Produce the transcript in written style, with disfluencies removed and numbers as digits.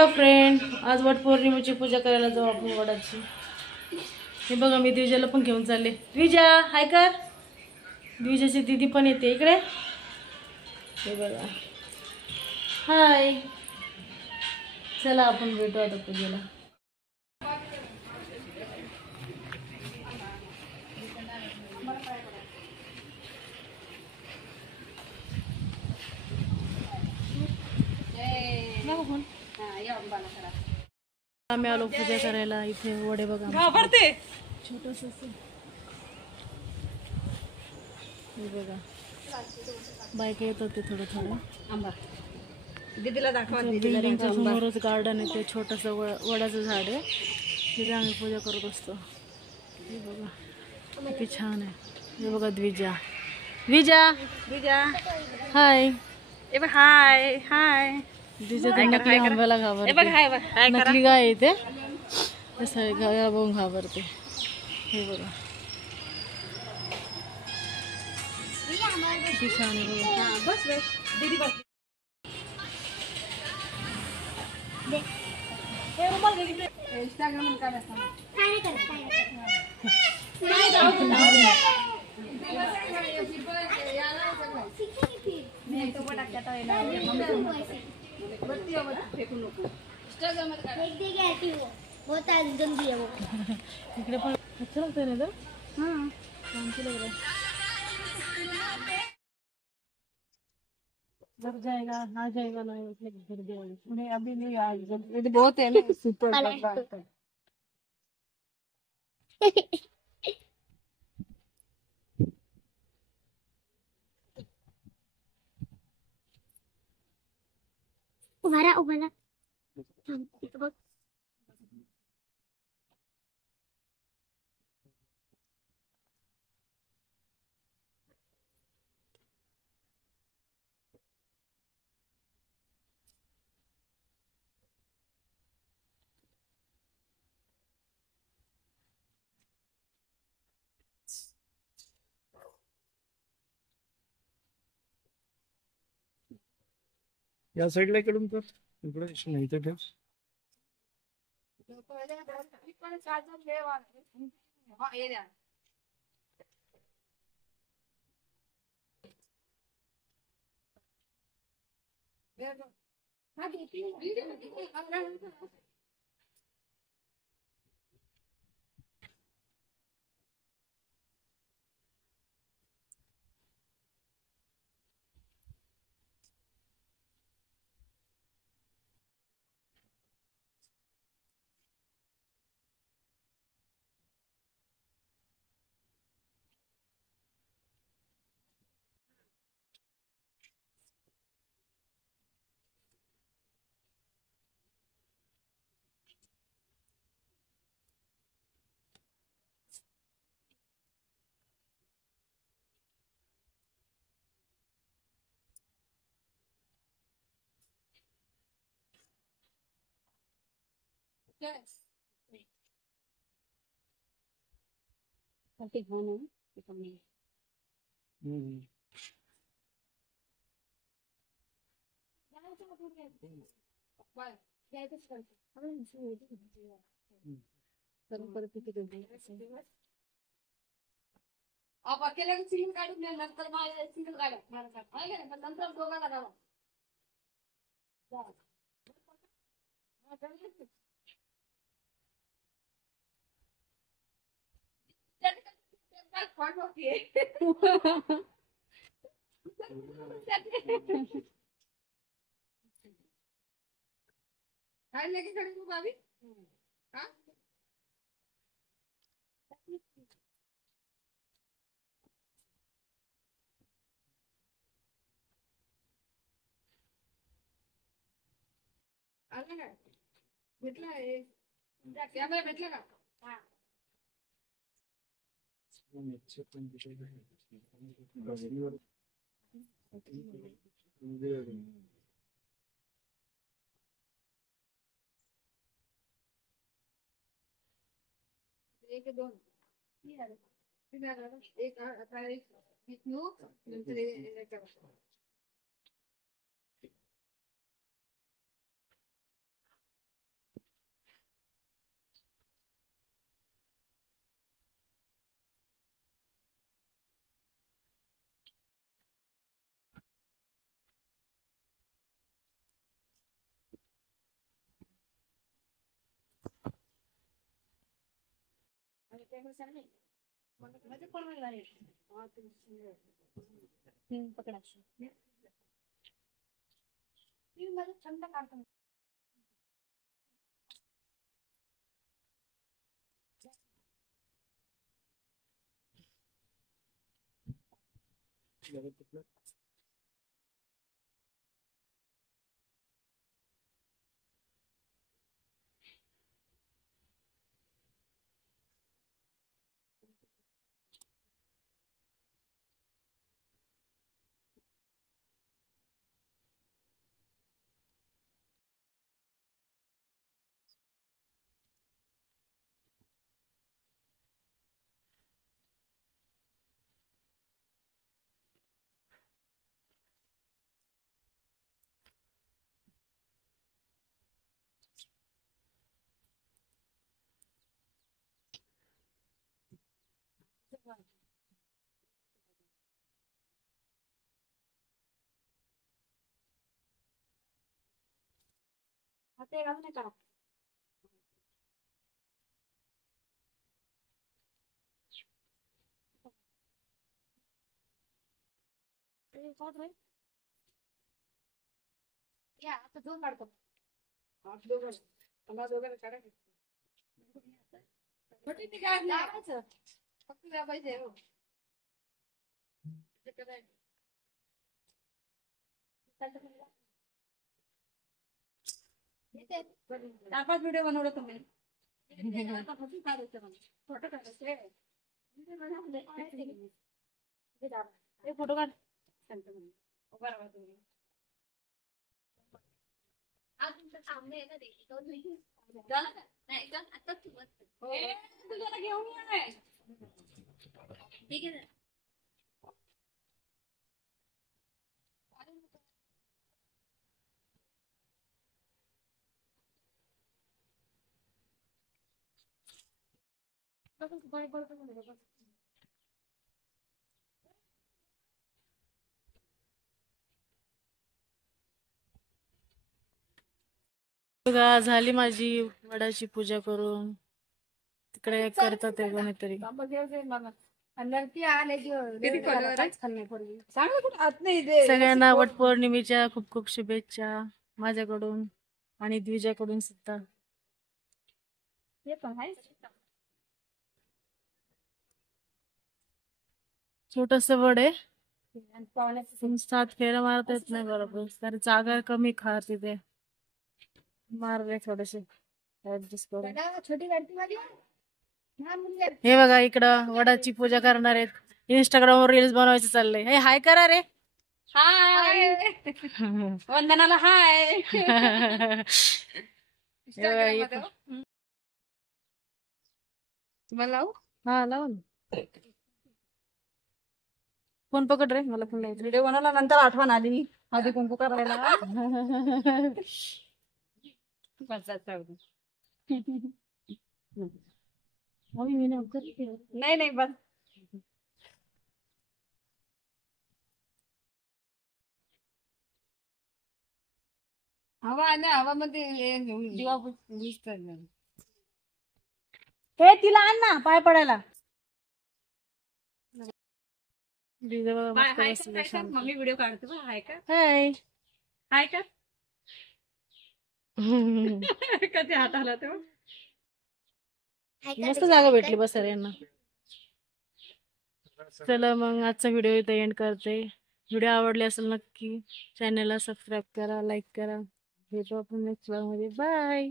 Hello friend, आज वटपौर्णिमेची पूजा करायला जाऊ आपण वडाची. हे बघा मी द्विजाला पण घेऊन चालले. द्विजा हाय कर. द्विजाची दीदी पण येते इकडे. हे बघा हाय. चला आपण भेटू आता पूजेला. आम्ही आलो पूजा करायला. इथे वडे बघा छोटस हे बघा बायका येत होते थोडं थोडं. दीदीला दाखवा. बिल्डिंगच्या समोरच गार्डन आहे, ते छोटस वडाचं झाड आहे, तिथे आम्ही पूजा करत असतो. हे बघा किती छान आहे. हे बघा द्विजा. द्विजा दीजा हाय. ए बघ हाय हाय. द्विजा तर नकली आंब्याला ए बघ हाय बघ घाबरते. हाय करा. नकली गाय आहे ते, तसं गायला बघून घाबरते. हे बघा किती छान आहे बघा. बस बस दीदी बस. इंस्टाग्राम काय असतं इकडे पण अच्छा लगता है ना इधर. कौन लग रहा है. लग जाएगा आ जाएगा ना इसलिए घर गया. नहीं अभी नहीं आज ये बहुत है ना सुपर. उभारा या साईडला इकडून कर. इकडे नाही तर ठेव. आप अकेले सिंगल काढून द्या नंतर माझ्या सिंगल काढा नंतर दोघांना गावा. काय लेके खड़ी तू भाभी. हाँ आला काय भेटला आहे कॅमेरा भेटला का. हा एक दोन एक आता एक विष्णू नंतर पकडा माझा छंद काढतो हाते घालून नाही करा या आता दोन काढतो फक्त द्या पाहिजे हो चार पाच व्हिडिओ बनवला तुम्ही फोटो काढायचे फोटो काढ बरोबर तुम्ही आज तुमच्या सामने आहे ना ते तो नाही आता तू तुझ्याला घेऊन ये ठीक आहे ना बघा झाली माझी वडाची पूजा करून तिकडे करतात ते कोणीतरी सगळ्यांना वटपौर्णिमेच्या खूप खूप शुभेच्छा माझ्याकडून आणि द्विजाकडून सुद्धा छोटस वड आहे 7 फेऱ्या मारता येत नाही बरोबर तर जागा कमी खा तिथे मारले थोडेसे ऍडजस्ट करून छोटी लड़की वाली हे बघा इकडं वडाची पूजा करणार आहेत इंस्टाग्रामवर रील्स बनवायचं चाललंय हे हाय करा रे हाय वंदनाला हाय तुम्हाला लावू हा लाव ना फोन पकड रे मला फोन लावायचा व्हिडिओ बनवला नंतर आठवण आली आधी कुंकू करायला नाही नाही बस हवा ना हवामध्ये दिवा हे तिला आण ना पाय पडायला मम्मी व्हिडिओ काढतो हाय का हाय हाय का कधी हात आला तो मस्त जागा भेटली बसायला यांना चला मग आजचा व्हिडिओ इथे एंड करते व्हिडिओ आवडले असेल नक्की चॅनलला सबस्क्राईब करा लाईक करा भेटू आपण नेक्स्ट व्हिडिओ मध्ये बाय